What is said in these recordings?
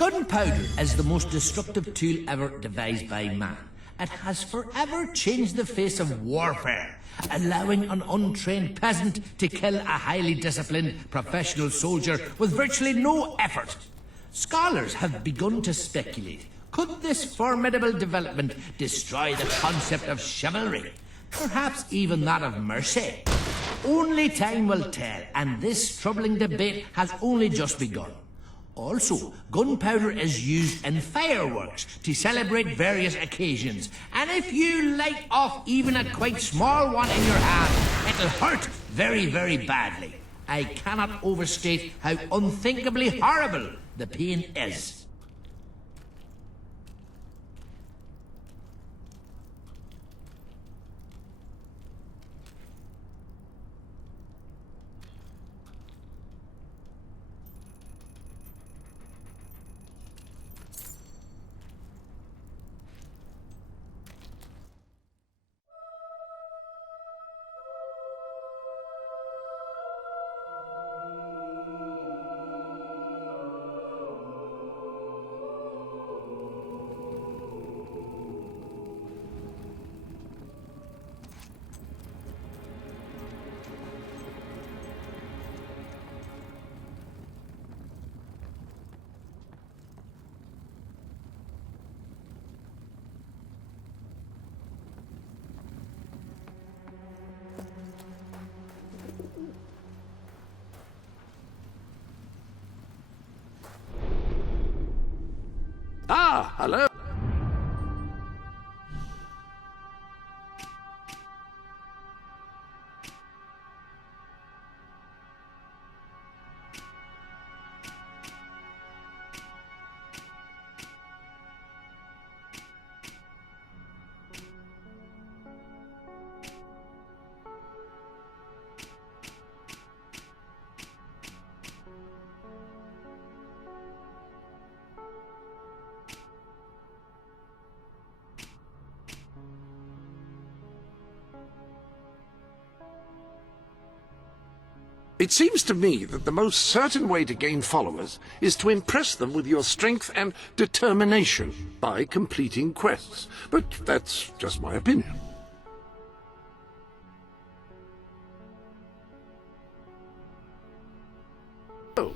Gunpowder is the most destructive tool ever devised by man. It has forever changed the face of warfare, allowing an untrained peasant to kill a highly disciplined professional soldier with virtually no effort. Scholars have begun to speculate, could this formidable development destroy the concept of chivalry? Perhaps even that of mercy? Only time will tell, and this troubling debate has only just begun. Also, gunpowder is used in fireworks to celebrate various occasions, and if you light off even a quite small one in your hand, it'll hurt very, very badly. I cannot overstate how unthinkably horrible the pain is. Ah, hello. It seems to me that the most certain way to gain followers is to impress them with your strength and determination by completing quests. But that's just my opinion. Oh.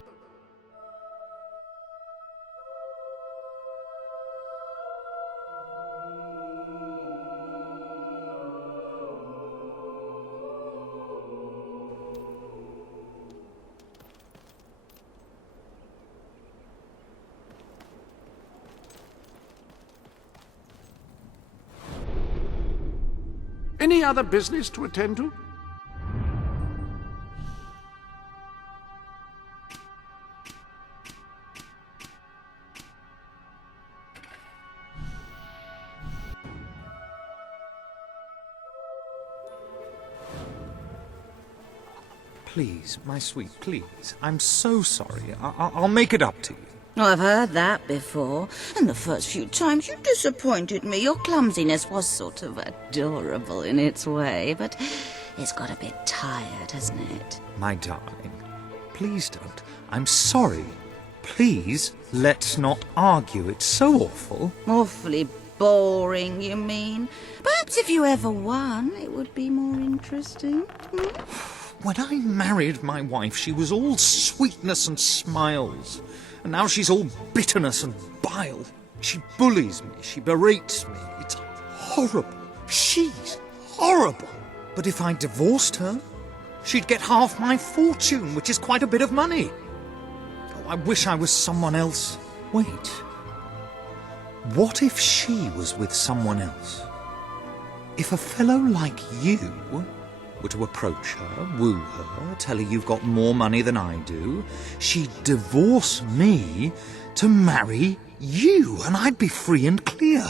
Any other business to attend to? Please, my sweet, please. I'm so sorry. I'll make it up to you. I've heard that before, and the first few times you disappointed me. Your clumsiness was sort of adorable in its way, but it's got a bit tired, hasn't it? My darling, please don't. I'm sorry. Please, let's not argue. It's so awful. Awfully boring, you mean? Perhaps if you ever won, it would be more interesting. When I married my wife, she was all sweetness and smiles. And now she's all bitterness and bile. She bullies me, she berates me. It's horrible. She's horrible. But if I divorced her, she'd get half my fortune, which is quite a bit of money. Oh, I wish I was someone else. Wait. What if she was with someone else? If a fellow like you were to approach her, woo her, tell her you've got more money than I do, she'd divorce me to marry you, and I'd be free and clear.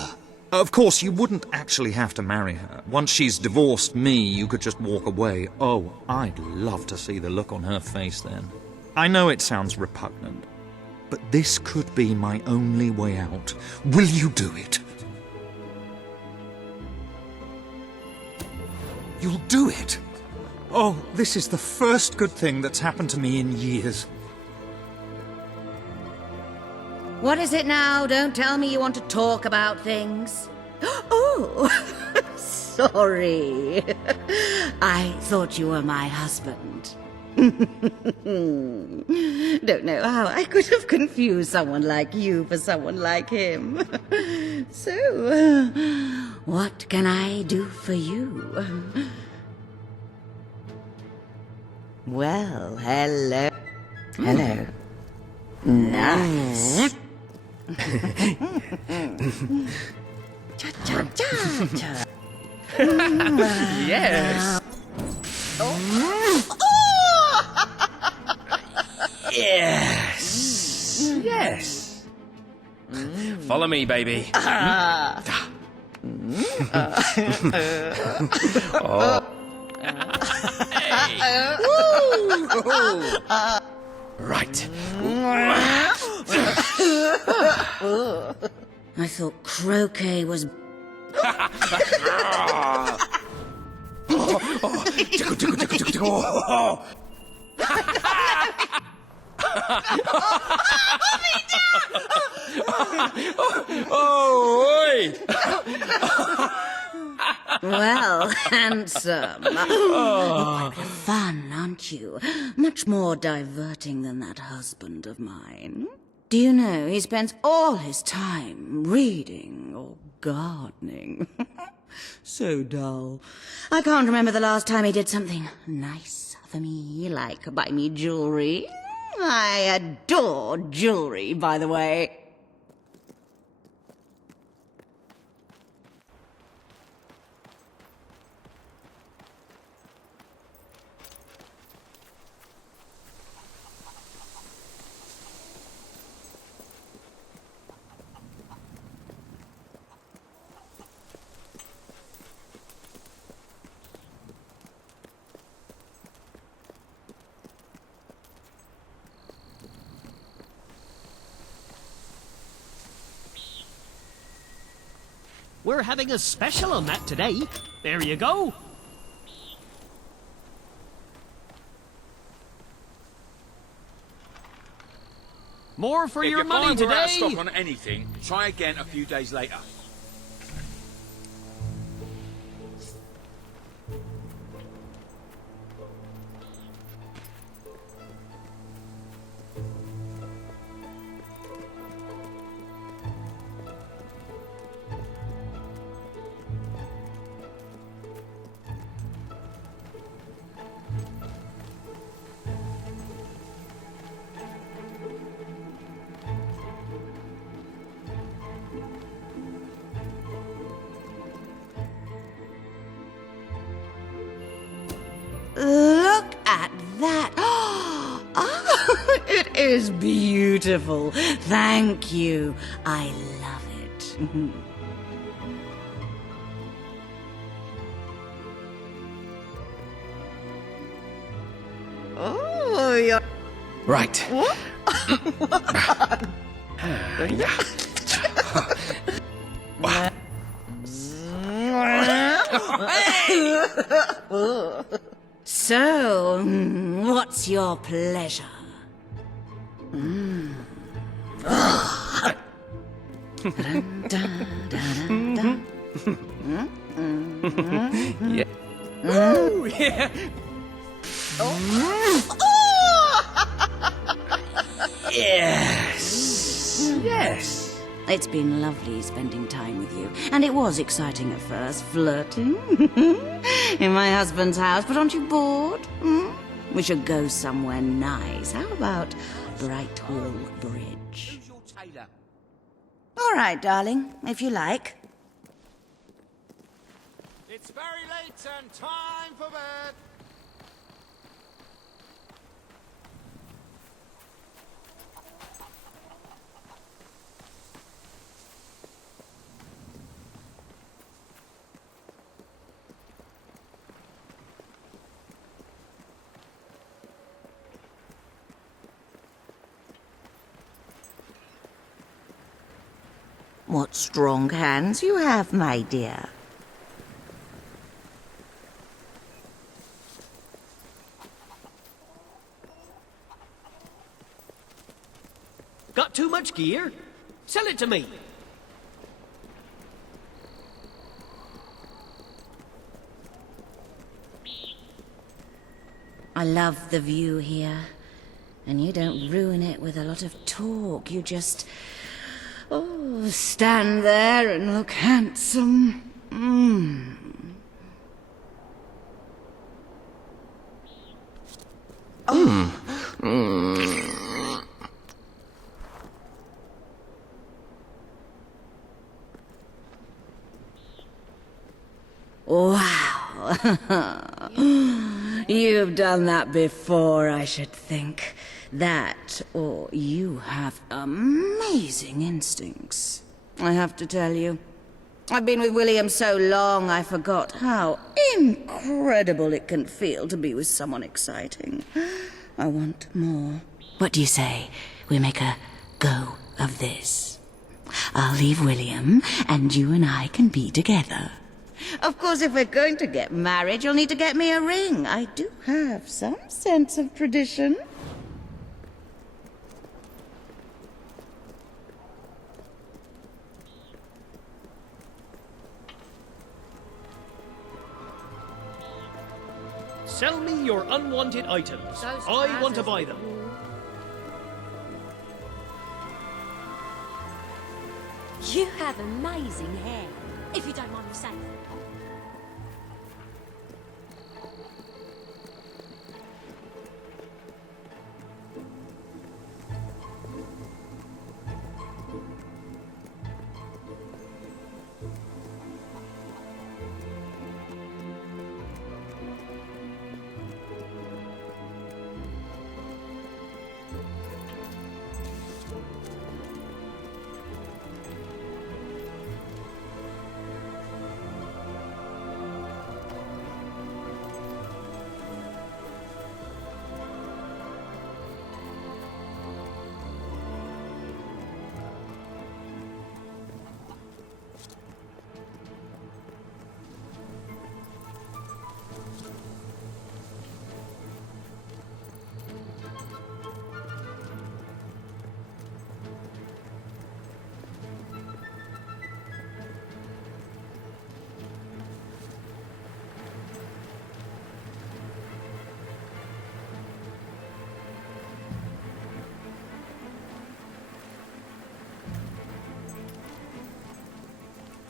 Of course, you wouldn't actually have to marry her. Once she's divorced me, you could just walk away. Oh, I'd love to see the look on her face then. I know it sounds repugnant, but this could be my only way out. Will you do it? You'll do it? Oh, this is the first good thing that's happened to me in years. What is it now? Don't tell me you want to talk about things. Oh, sorry. I thought you were my husband. Don't know how I could have confused someone like you for someone like him. So, what can I do for you? Well, hello. Hello. Nice. Cha-cha-cha-cha. Yes. Yes. Yes. Follow me, baby. Right. I thought croquet was... Oh, oi! Well, handsome. You're quite fun, aren't you? Much more diverting than that husband of mine. Do you know he spends all his time reading or gardening? So dull. I can't remember the last time he did something nice for me, like buy me jewelry. I adore jewelry, by the way. We're having a special on that today. There you go. More for your money If we're out of today. stock on anything, try again a few days later. Look at that. Oh, it is beautiful. Thank you. I love it. Oh, you're... Right. So, what's your pleasure? Dun, dun, dun, dun. Ooh, yeah. Yes. Yes. It's been lovely spending time with you. And it was exciting at first, flirting in my husband's house. But aren't you bored? We should go somewhere nice. How about Brighthall Bridge? Who's your tailor? All right, darling, if you like. It's very late and time for bed. What strong hands you have, my dear. Got too much gear? Sell it to me. I love the view here. And you don't ruin it with a lot of talk. You just... Oh, stand there and look handsome. Wow. You've done that before, I should think. That, or you have amazing instincts. I have to tell you. I've been with William so long, I forgot how incredible it can feel to be with someone exciting. I want more. What do you say? We make a go of this. I'll leave William, and you and I can be together. Of course, if we're going to get married, you'll need to get me a ring. I do have some sense of tradition. Sell me your unwanted items. I want to buy them. You have amazing hair, if you don't mind me saying.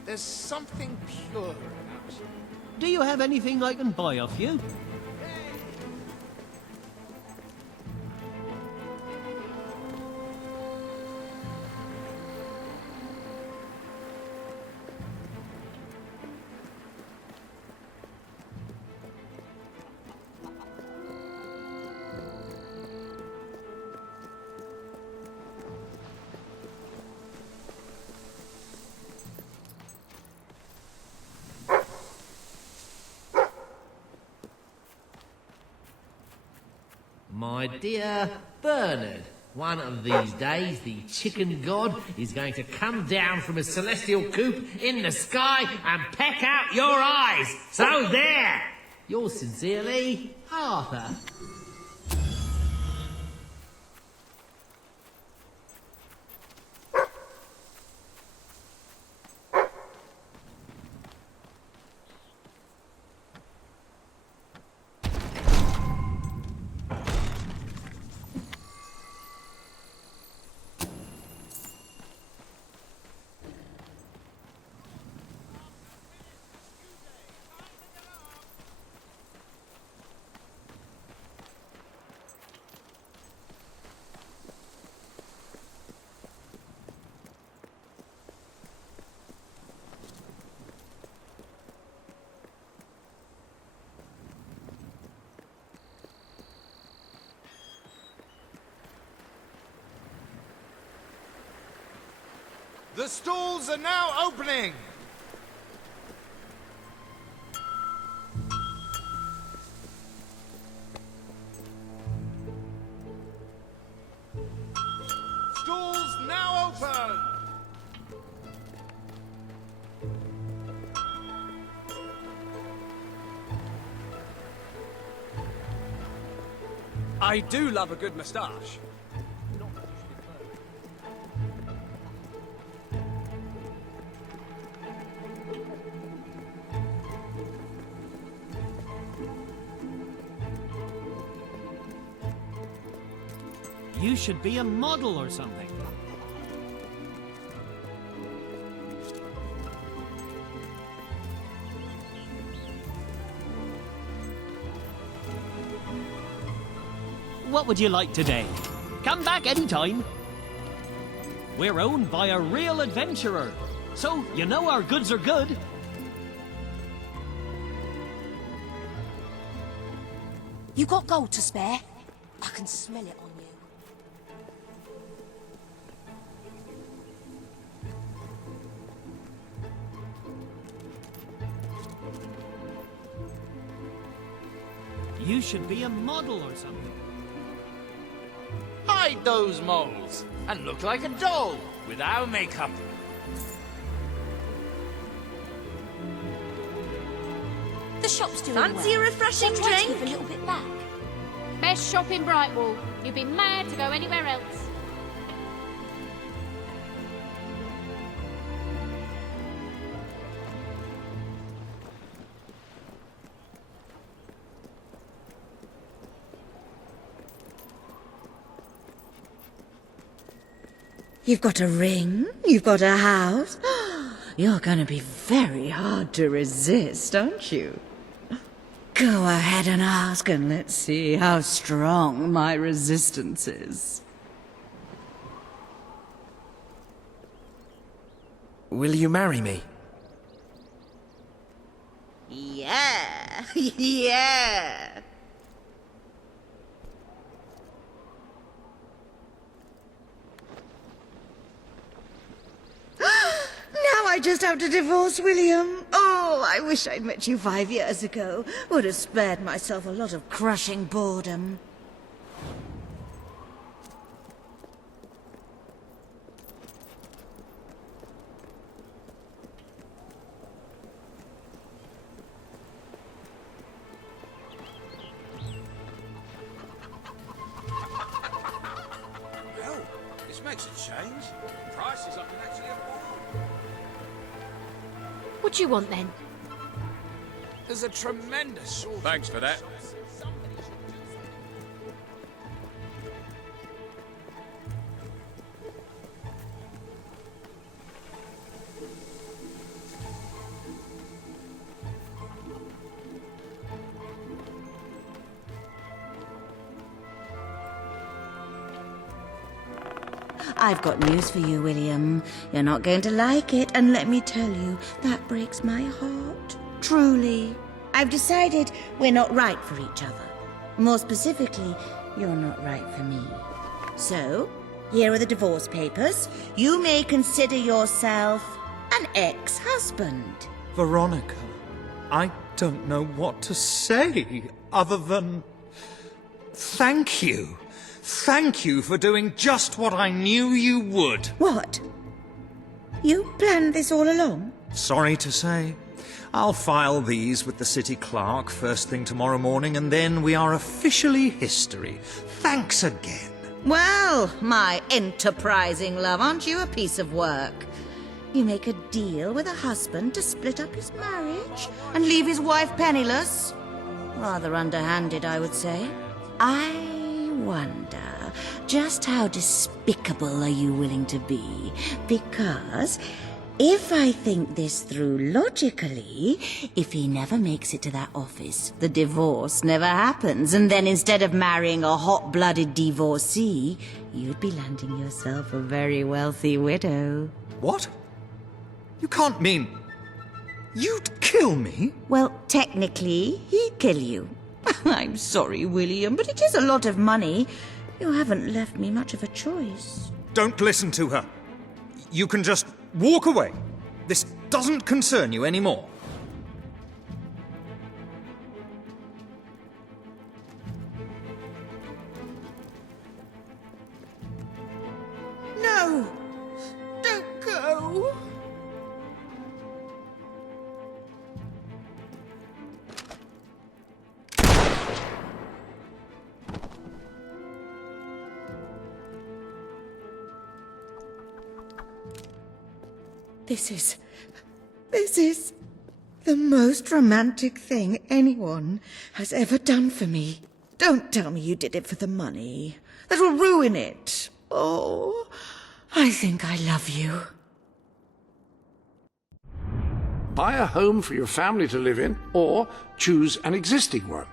There's something pure about you. Do you have anything I can buy off you? My dear Bernard, one of these days the chicken god is going to come down from his celestial coop in the sky and peck out your eyes. So there! Yours sincerely, Arthur. The stalls are now opening! Stalls now open! I do love a good moustache. You should be a model or something. What would you like today? Come back anytime. We're owned by a real adventurer, so you know our goods are good. You got gold to spare? I can smell it on you. You should be a model or something. Hide those moles and look like a doll without makeup. The shop's doing Fancy a well. refreshing Try to drink? give a little bit back. Best shop in Brightwall. You'd be mad to go anywhere else. You've got a ring, you've got a house. You're gonna be very hard to resist, aren't you? Go ahead and ask, and let's see how strong my resistance is. Will you marry me? Yeah, yeah. Now I just have to divorce William. Oh, I wish I'd met you 5 years ago. Would have spared myself a lot of crushing boredom. Well, this makes a change. Prices I can actually afford. What do you want then? There's a tremendous shortage. Thanks for that. I've got news for you, William. You're not going to like it, and let me tell you, that breaks my heart. Truly. I've decided we're not right for each other. More specifically, you're not right for me. So, here are the divorce papers. You may consider yourself an ex-husband. Veronica, I don't know what to say other than thank you. Thank you for doing just what I knew you would. What? You planned this all along? Sorry to say. I'll file these with the city clerk first thing tomorrow morning, and then we are officially history. Thanks again. Well, my enterprising love, aren't you a piece of work? You make a deal with a husband to split up his marriage and leave his wife penniless? Rather underhanded, I would say. I wonder, just how despicable are you willing to be? Because if I think this through logically, if he never makes it to that office, the divorce never happens, and then instead of marrying a hot-blooded divorcee, you'd be landing yourself a very wealthy widow. What? You can't mean you'd kill me? Well, technically, he'd kill you. I'm sorry, William, but it is a lot of money. You haven't left me much of a choice. Don't listen to her. You can just walk away. This doesn't concern you anymore. No! Don't go! This is the most romantic thing anyone has ever done for me. Don't tell me you did it for the money. that will ruin it. Oh, I think I love you. Buy a home for your family to live in, or choose an existing one.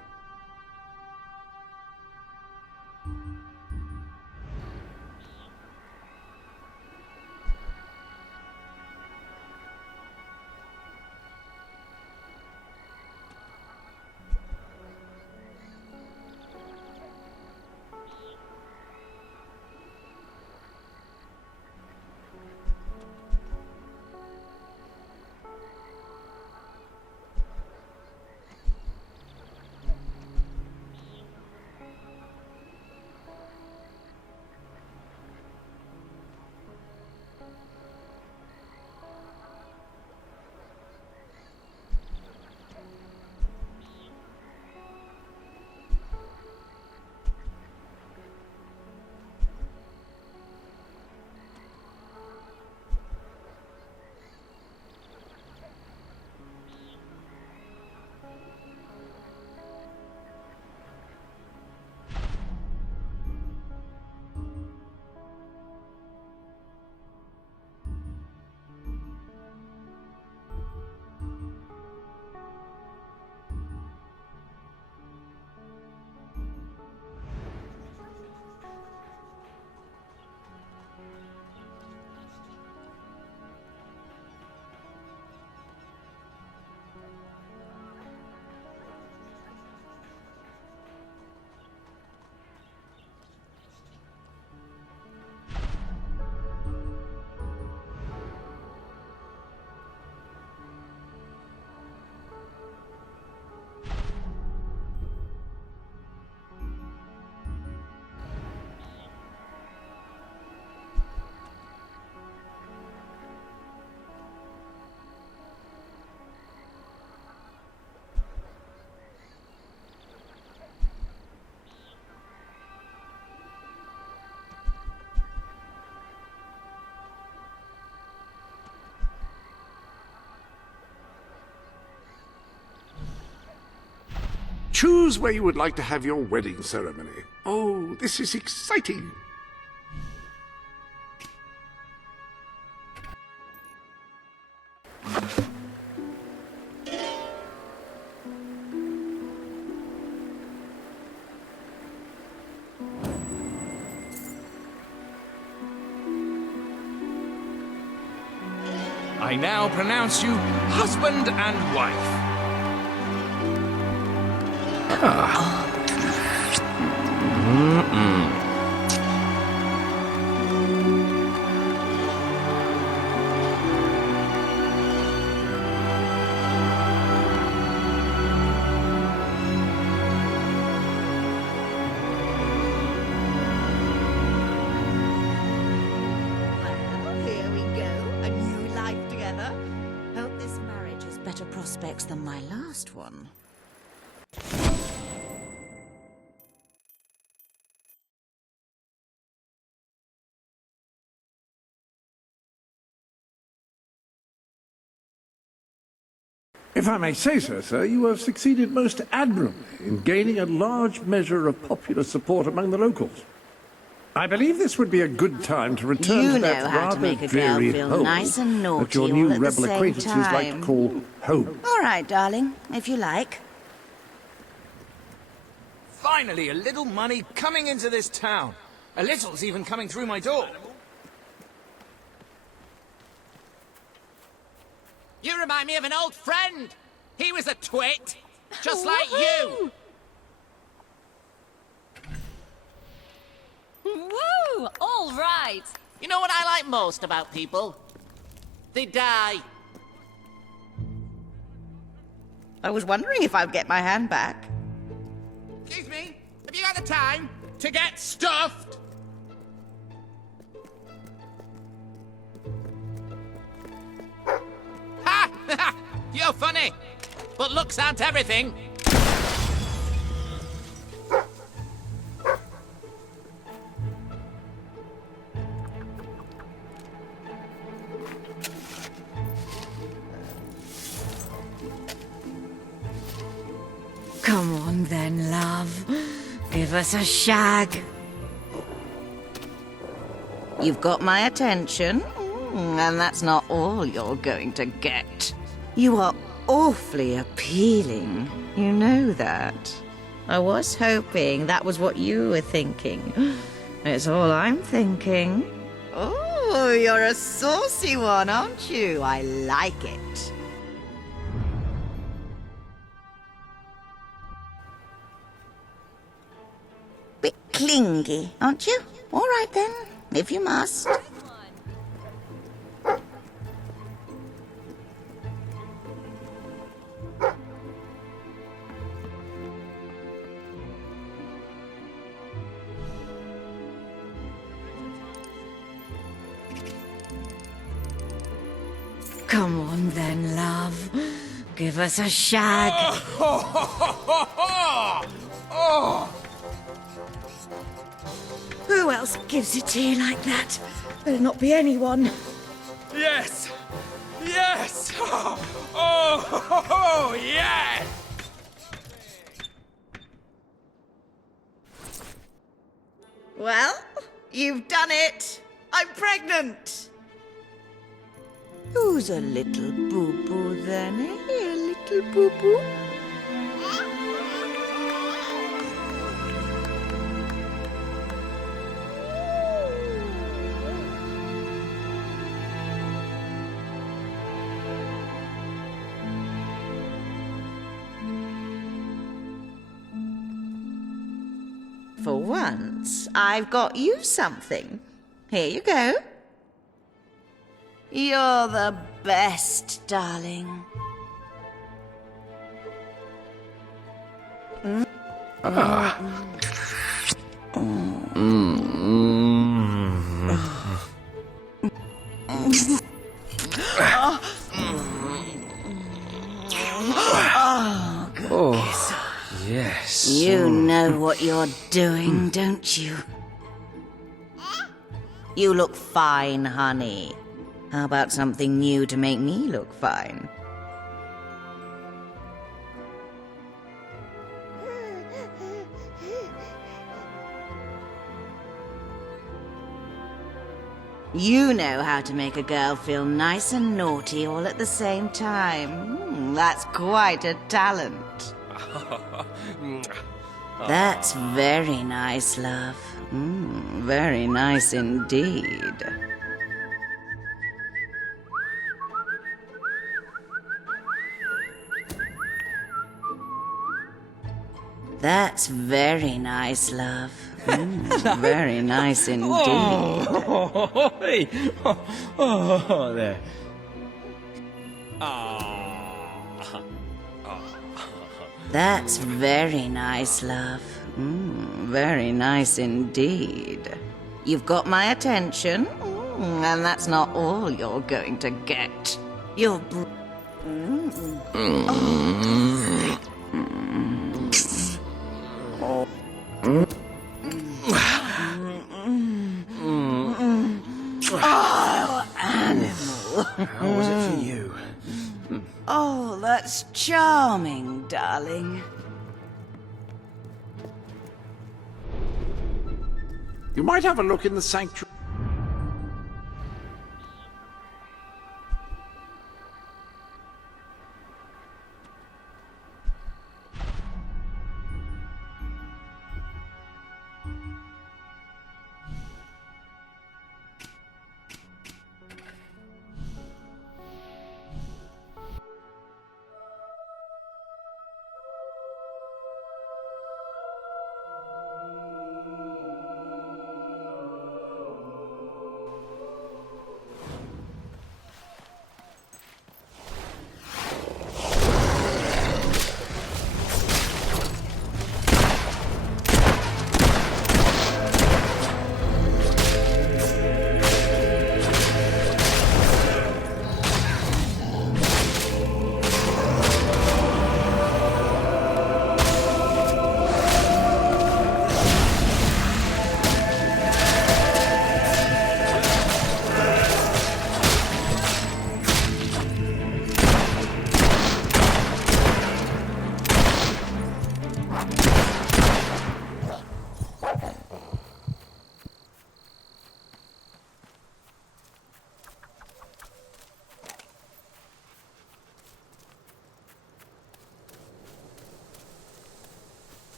Choose where you would like to have your wedding ceremony. Oh, this is exciting. I now pronounce you husband and wife. Well, here we go. A new life together. Hope this marriage has better prospects than my last one. If I may say so, sir, you have succeeded most admirably in gaining a large measure of popular support among the locals. I believe this would be a good time to return You to know that how to rather make a girl dreary feel home nice and that naughty your all new at the rebel same acquaintances like to time. call home. All right, darling, if you like. Finally, a little money coming into this town. A little's even coming through my door. You remind me of an old friend. He was a twit, just like you. Woo! All right. You know what I like most about people? They die. I was wondering if I'd get my hand back. Excuse me, have you got the time to get stuffed? Ha! You're funny, but looks aren't everything. Come on then, love. Give us a shag. You've got my attention, and that's not all you're going to get. You are awfully appealing. You know that. I was hoping that was what you were thinking. It's all I'm thinking. Oh, you're a saucy one, aren't you? I like it. Bit clingy, aren't you? All right then, if you must. Come on then, love. Give us a shag. Who else gives it to you like that? Better not be anyone. Yes! Yes! Oh, yes! Well, you've done it. I'm pregnant. Who's a little boo-boo then, eh? A little boo-boo? For once, I've got you something. Here you go. You're the best, darling. Yes. You know what you're doing, don't you? You look fine, honey. How about something new to make me look fine? You know how to make a girl feel nice and naughty all at the same time. That's quite a talent. That's very nice, love. Very nice indeed. That's very nice, love. Very nice indeed. Hey. There. That's very nice, love. Very nice indeed. You've got my attention, and that's not all you're going to get. You'll... How was it for you? Oh, that's charming, darling. You might have a look in the sanctuary.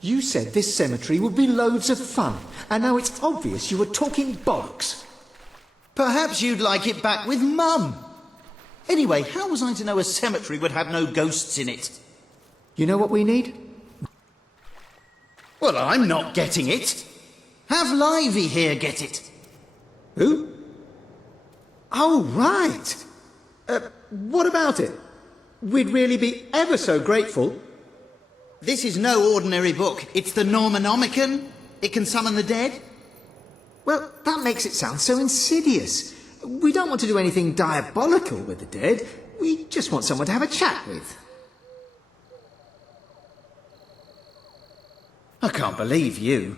You said this cemetery would be loads of fun, and now it's obvious you were talking bollocks. Perhaps you'd like it back with Mum. Anyway, how was I to know a cemetery would have no ghosts in it? You know what we need? Well, I'm not getting it. Have Livy here get it. Who? Oh, right. What about it? We'd really be ever so grateful. This is no ordinary book. It's the Normanomicon. It can summon the dead. Well, that makes it sound so insidious. We don't want to do anything diabolical with the dead. We just want someone to have a chat with. I can't believe you.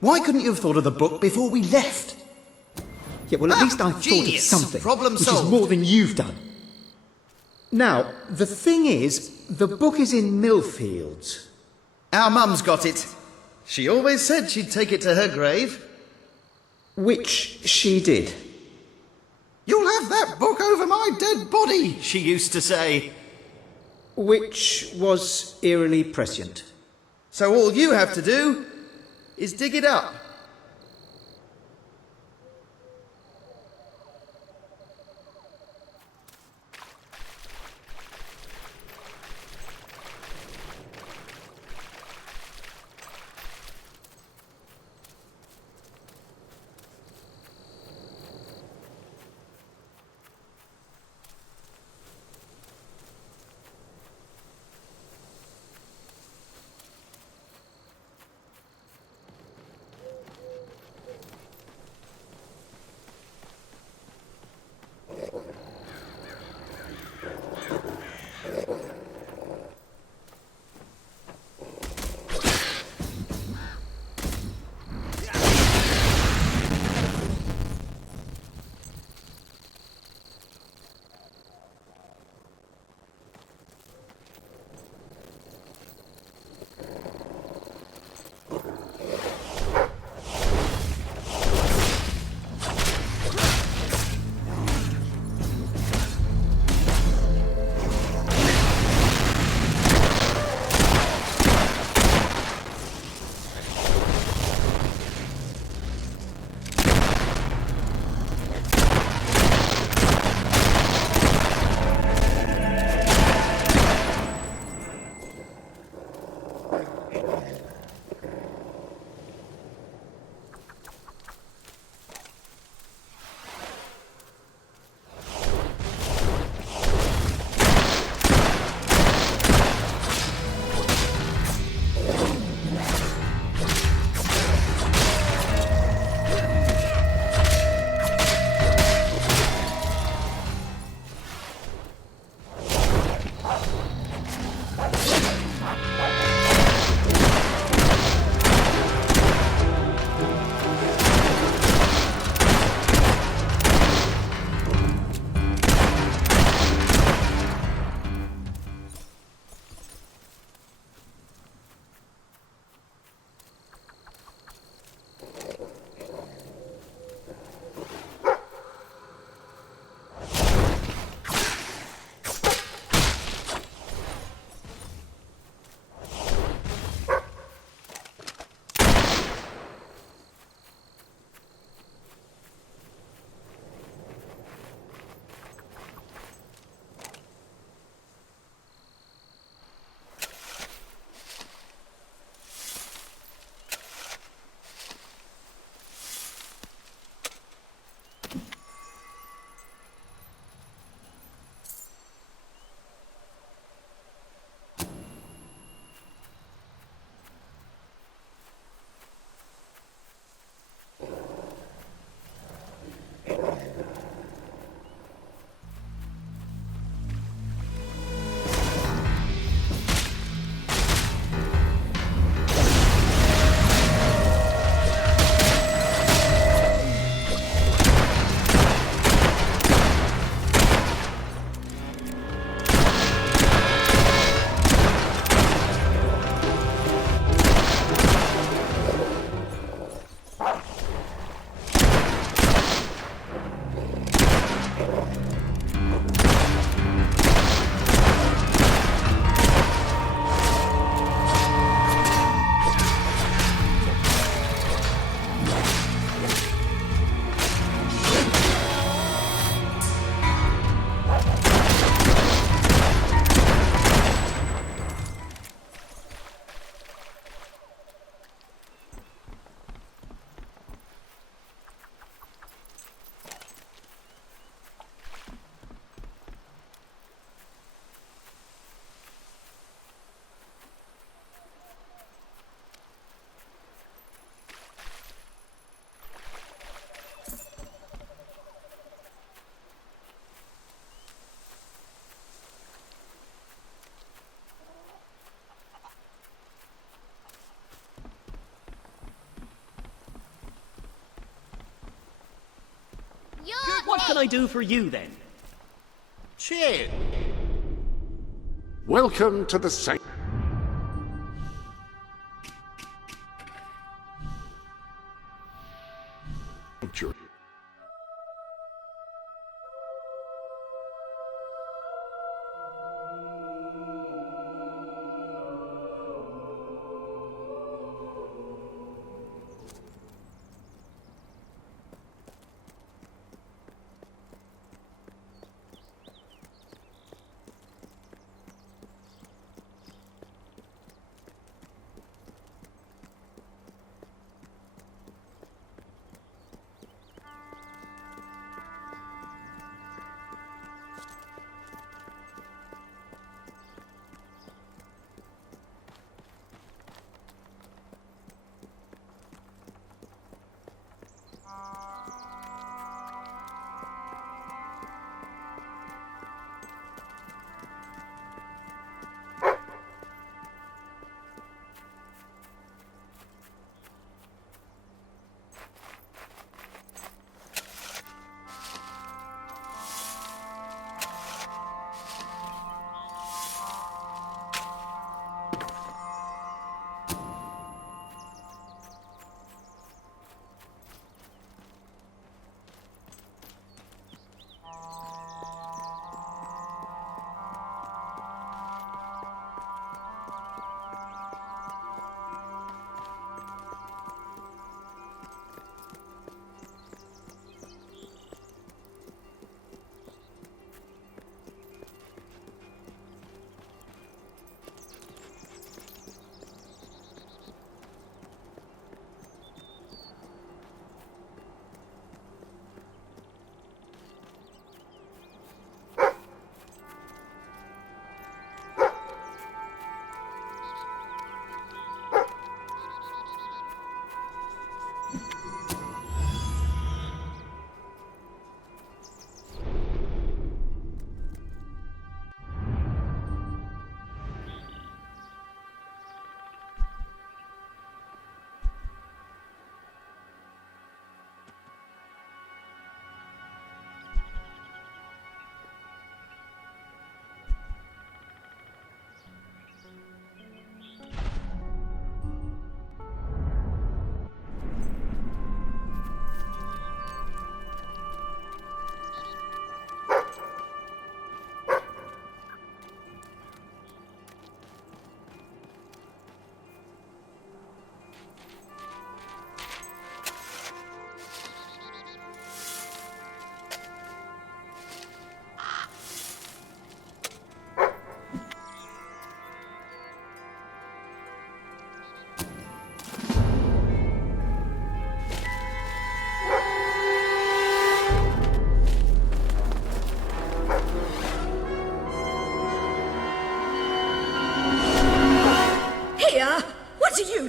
Why couldn't you have thought of the book before we left? Yeah, well, at least I thought of genius. something, Problem which solved. is more than you've done. Now, the thing is, the book is in Millfields. Our Mum's got it. She always said she'd take it to her grave. Which she did. You'll have that book over my dead body, she used to say. Which was eerily prescient. So all you have to do is dig it up. can I do for you then? Cheers. Welcome to the sanctuary.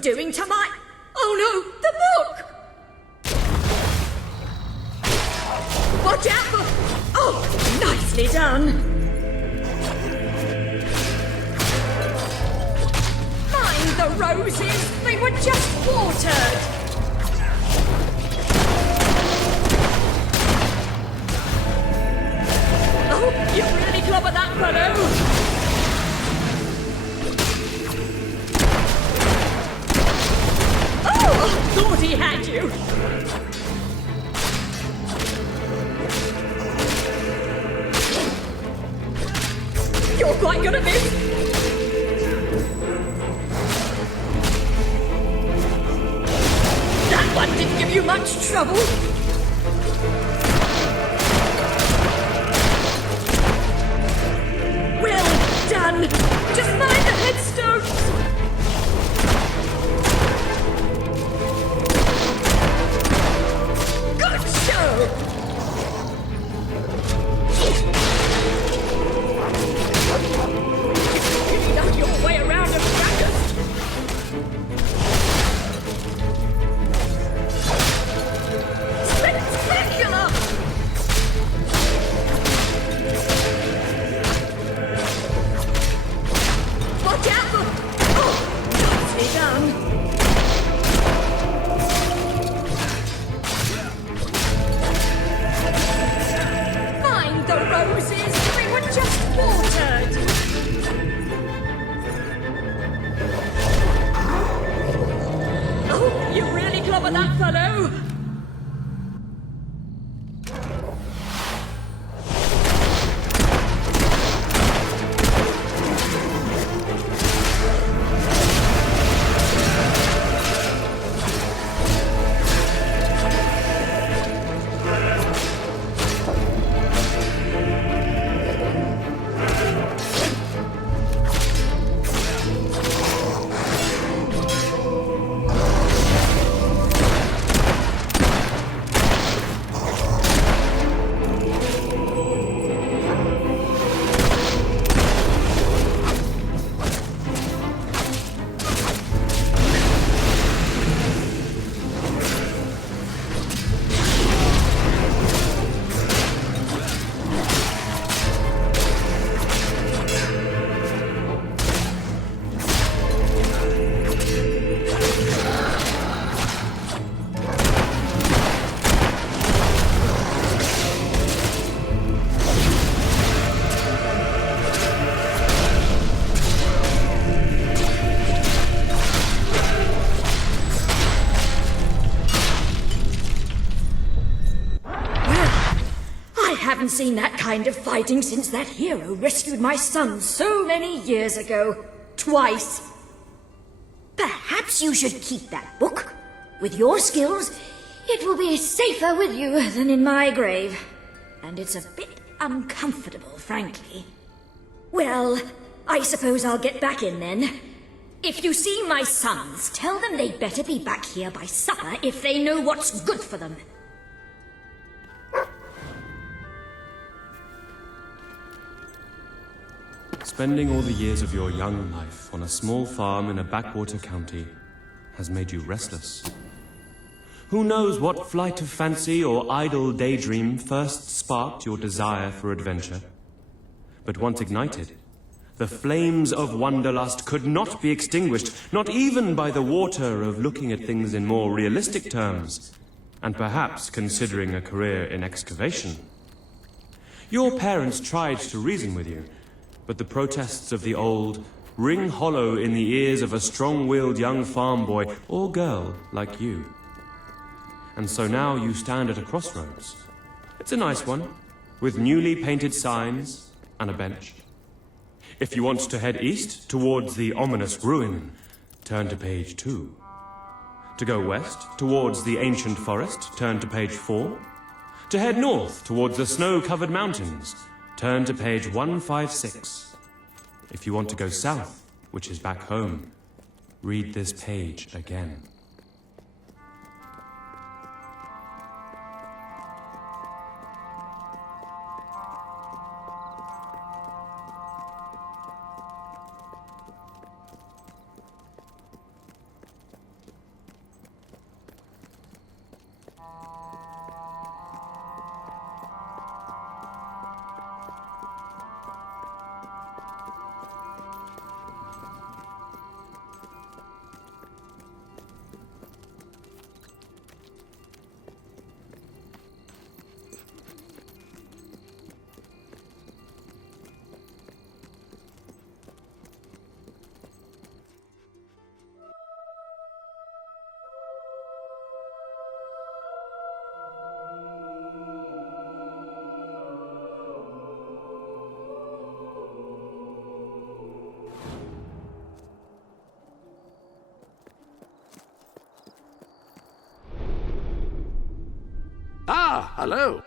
doing to my... Oh no, the book! Watch out for... Oh, nicely done. Mind the roses, they were just watered. Oh, you really clobbered that fellow. Thought he had you. You're quite good at this. That one didn't give you much trouble. Well done. Just mind the headstones. Cover that fellow! I haven't seen that kind of fighting since that hero rescued my son so many years ago. Twice. Perhaps you should keep that book. With your skills, it will be safer with you than in my grave. And it's a bit uncomfortable, frankly. Well, I suppose I'll get back in then. If you see my sons, tell them they'd better be back here by supper if they know what's good for them. Spending all the years of your young life on a small farm in a backwater county has made you restless. Who knows what flight of fancy or idle daydream first sparked your desire for adventure? But once ignited, the flames of wanderlust could not be extinguished, not even by the water of looking at things in more realistic terms, and perhaps considering a career in excavation. Your parents tried to reason with you, but the protests of the old ring hollow in the ears of a strong-willed young farm boy or girl like you. And so now you stand at a crossroads. It's a nice one, with newly painted signs and a bench. If you want to head east towards the ominous ruin, turn to page 2. To go west towards the ancient forest, turn to page 4. To head north towards the snow-covered mountains, turn to page 156. If you want to go south, which is back home, read this page again. Ah, hello.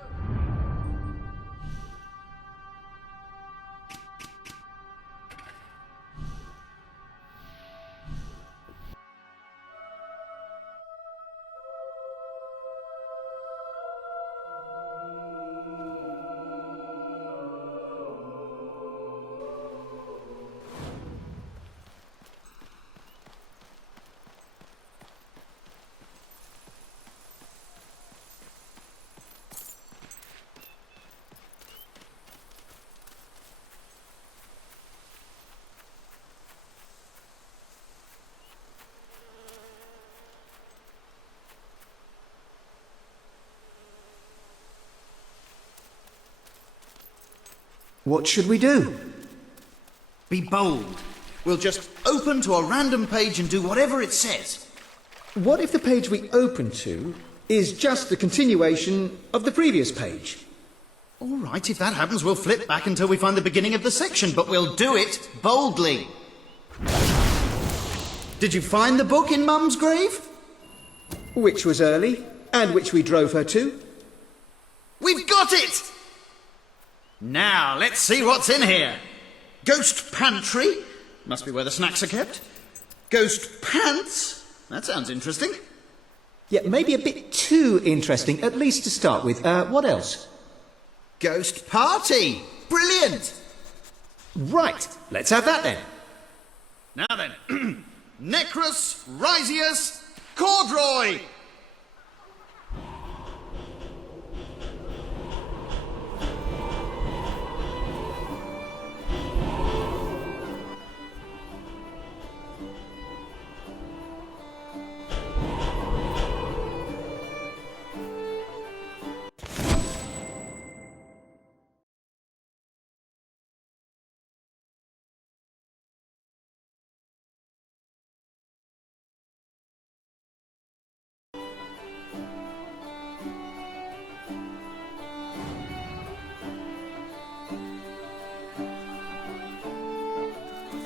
What should we do? Be bold. We'll just open to a random page and do whatever it says. What if the page we open to is just the continuation of the previous page? All right, if that happens, we'll flip back until we find the beginning of the section, but we'll do it boldly. Did you find the book in Mum's grave? Which was early, and which we drove her to? We've got it! Now, let's see what's in here. Ghost pantry. Must be where the snacks are kept. Ghost pants. That sounds interesting. Yeah, maybe a bit too interesting, at least to start with. What else? Ghost party. Brilliant. Right, let's have that then. Now then. Necrus, Risius, Corduroy.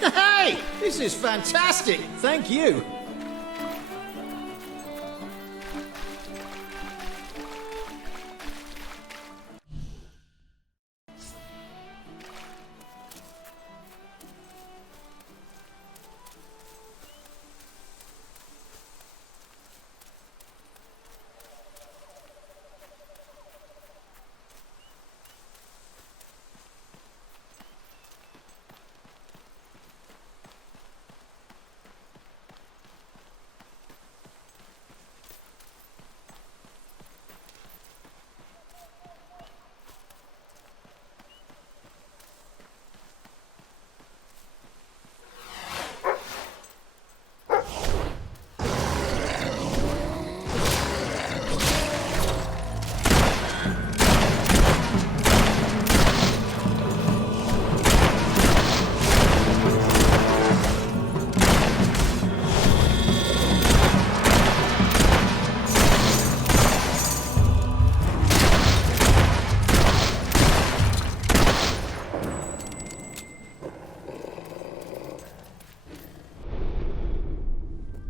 Hey, this is fantastic. Thank you.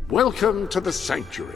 Welcome to the Sanctuary.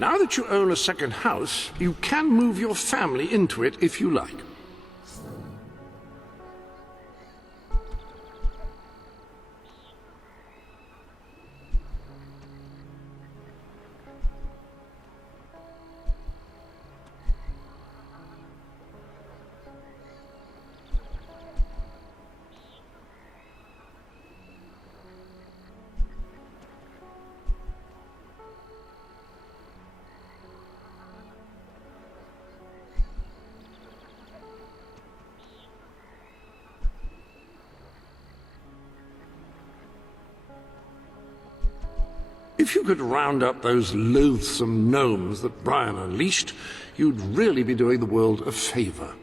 Now that you own a second house, you can move your family into it if you like. If you could round up those loathsome gnomes that Brian unleashed, you'd really be doing the world a favor.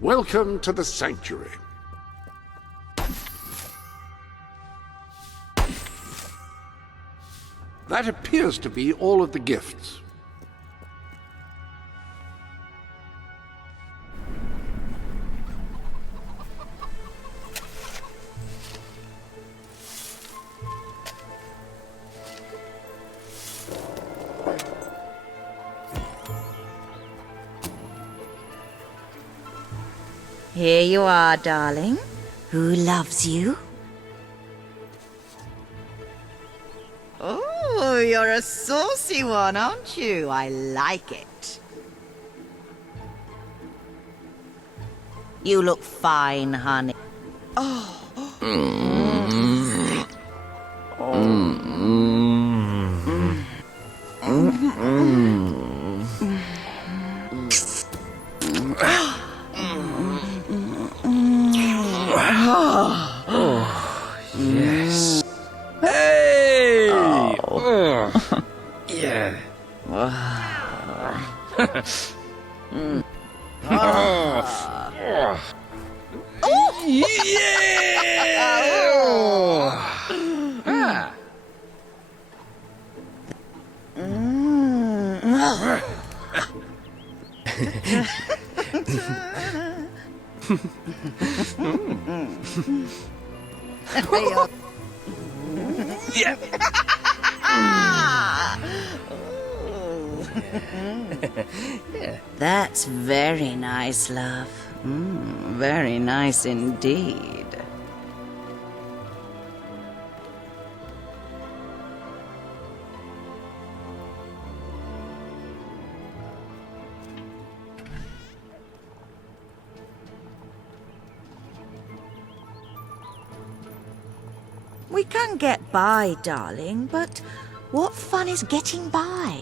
Welcome to the sanctuary. That appears to be all of the gifts. Here you are, darling. Who loves you? Oh, you're a saucy one, aren't you? I like it. You look fine, honey. Oh. Yes. Hey! Yeah. Yeah. That's very nice, love. Very nice indeed. We can get by, darling, but what fun is getting by?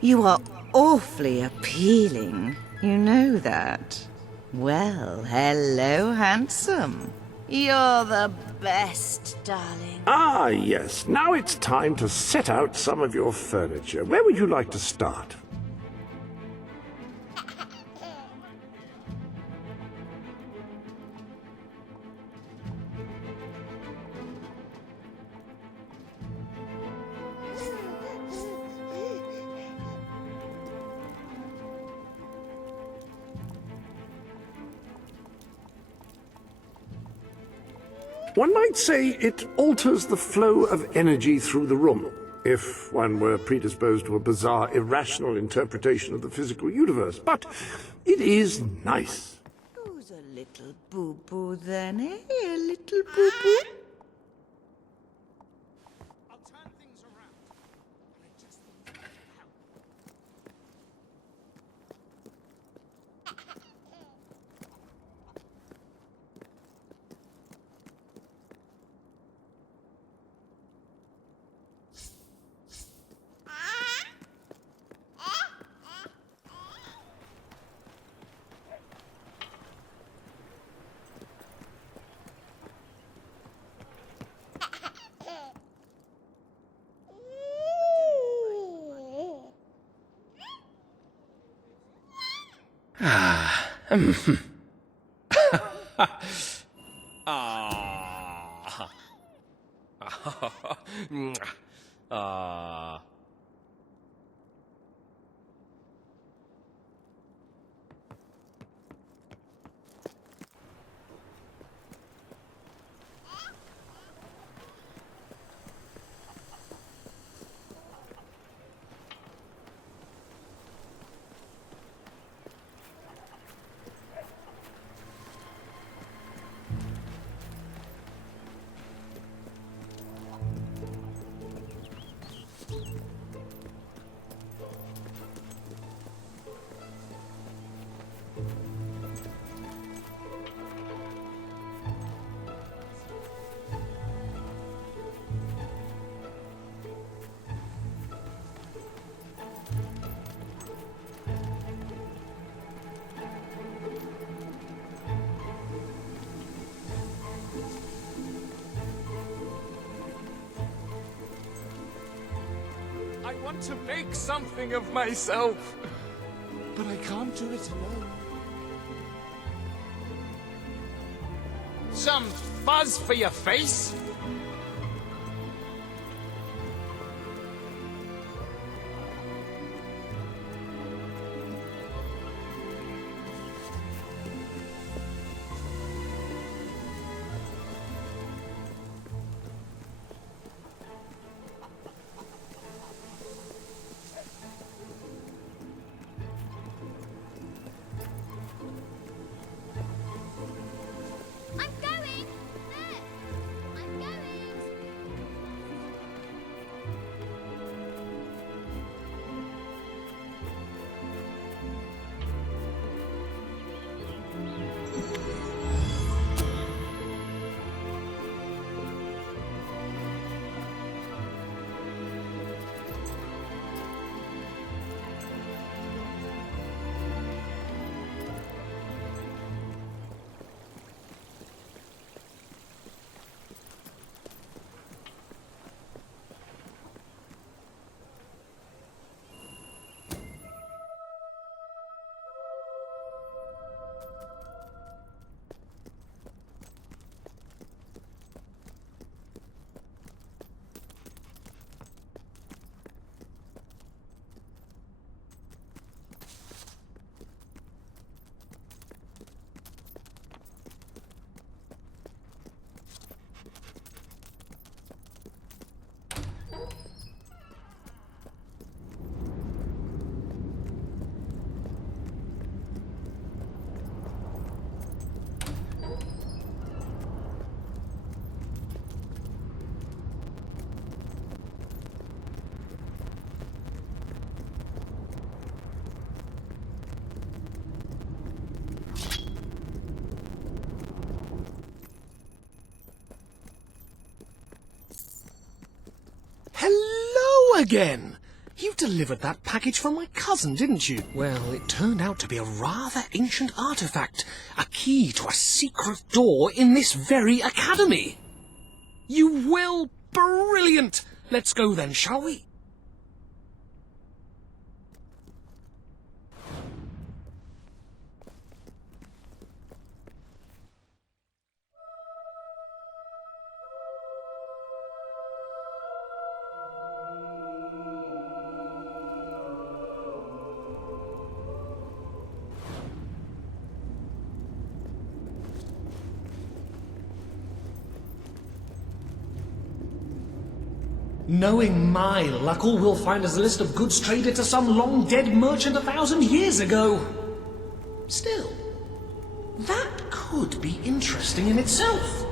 You are awfully appealing. You know that. Well, hello, handsome. You're the best, darling. Ah, yes. Now it's time to set out some of your furniture. Where would you like to start? One might say it alters the flow of energy through the room, if one were predisposed to a bizarre, irrational interpretation of the physical universe. But it is nice. Who's a little boo-boo then, eh? A little boo-boo? I'll turn things around. I want to make something of myself, but I can't do it alone. Some fuzz for your face? I'm going! There! I'm going! Hello again! You delivered that package from my cousin, didn't you? Well, it turned out to be a rather ancient artifact, a key to a secret door in this very academy. You will? Brilliant! Let's go then, shall we? Knowing my luck, all we'll find is a list of goods traded to some long-dead merchant 1,000 years ago. Still, that could be interesting in itself.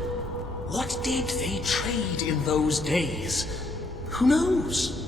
What did they trade in those days? Who knows?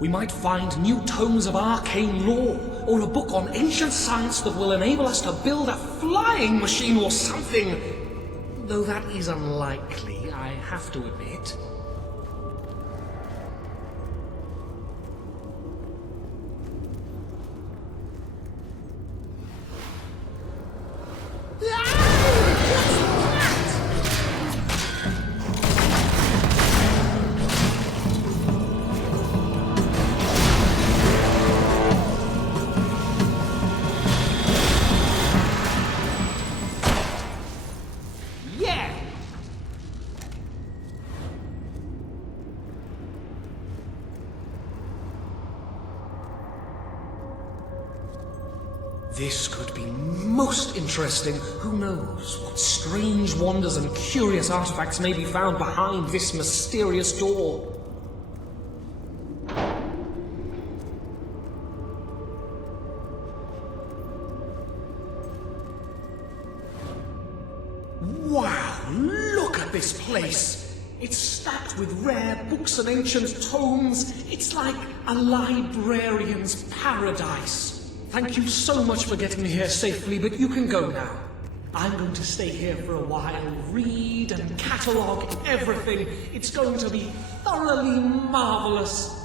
We might find new tomes of arcane lore, or a book on ancient science that will enable us to build a flying machine or something. Though that is unlikely, I have to admit. This could be most interesting. Who knows what strange wonders and curious artifacts may be found behind this mysterious door? Wow, look at this place! It's stacked with rare books and ancient tomes. It's like a librarian's paradise. Thank you so much for getting me here safely, but you can go now. I'm going to stay here for a while, read and catalogue everything. It's going to be thoroughly marvelous.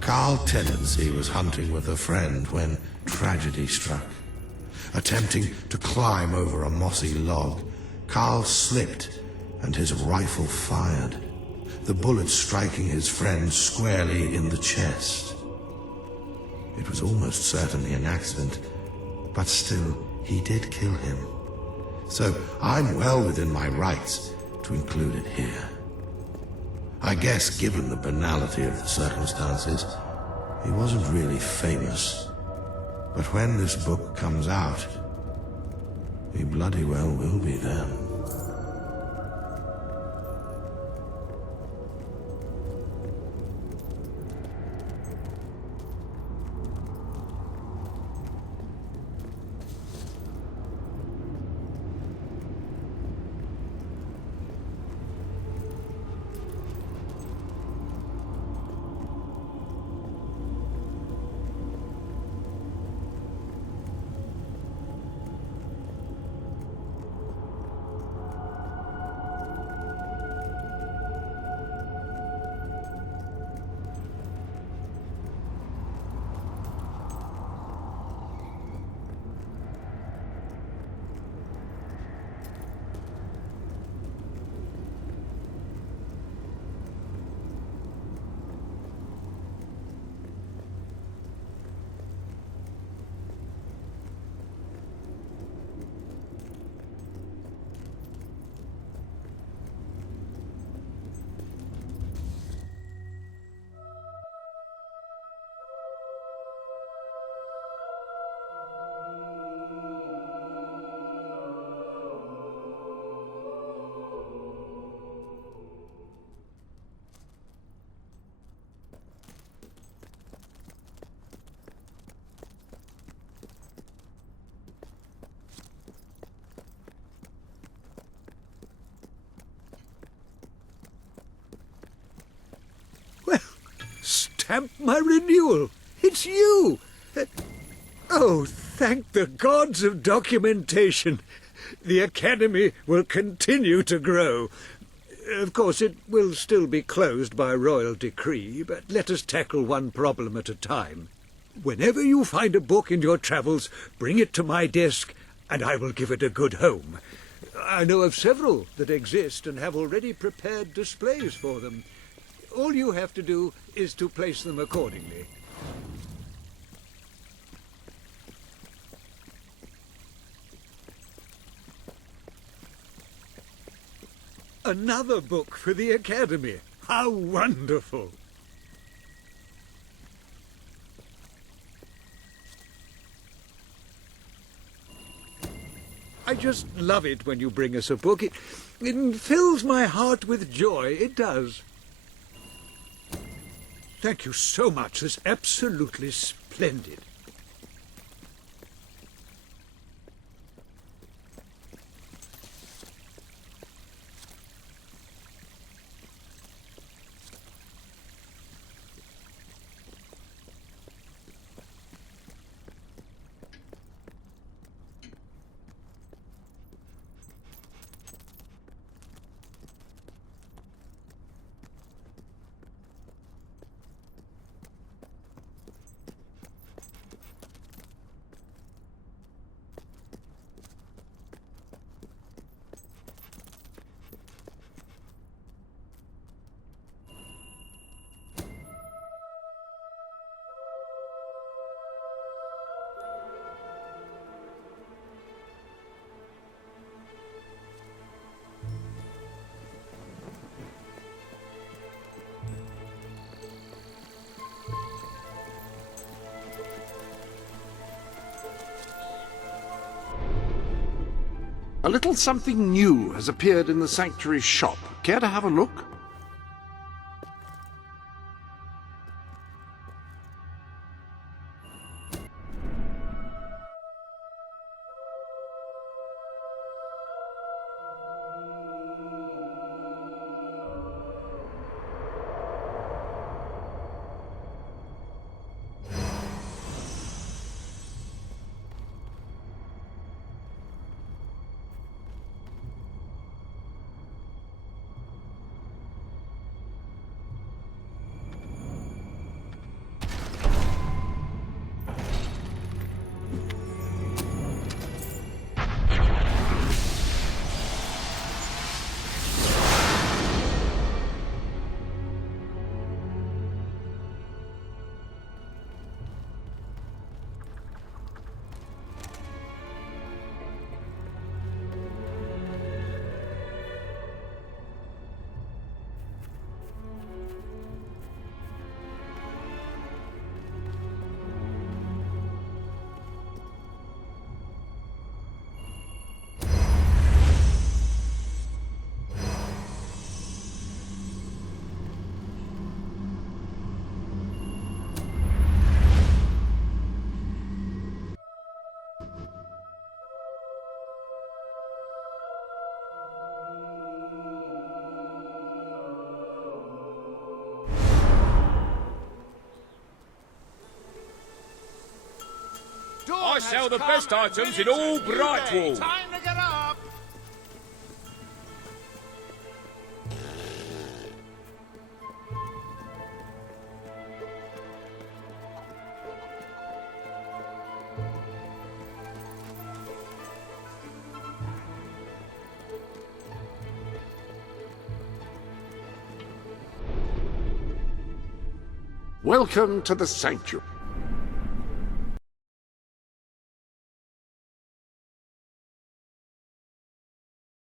Carl Tenancy was hunting with a friend when tragedy struck. Attempting to climb over a mossy log, Carl slipped and his rifle fired, the bullet striking his friend squarely in the chest. It was almost certainly an accident, but still, he did kill him. So I'm well within my rights to include it here. I guess, given the banality of the circumstances, he wasn't really famous. But when this book comes out, he bloody well will be then. Stamp my renewal. It's you. Oh, thank the gods of documentation. The Academy will continue to grow. Of course, it will still be closed by royal decree, but let us tackle one problem at a time. Whenever you find a book in your travels, bring it to my desk, and I will give it a good home. I know of several that exist and have already prepared displays for them. All you have to do is to place them accordingly. Another book for the Academy. How wonderful! I just love it when you bring us a book. It fills my heart with joy. It does. Thank you so much. It's absolutely splendid. A little something new has appeared in the sanctuary shop. Care to have a look? I sell the best items in all Brightwall. Time to get up! Welcome to the sanctuary.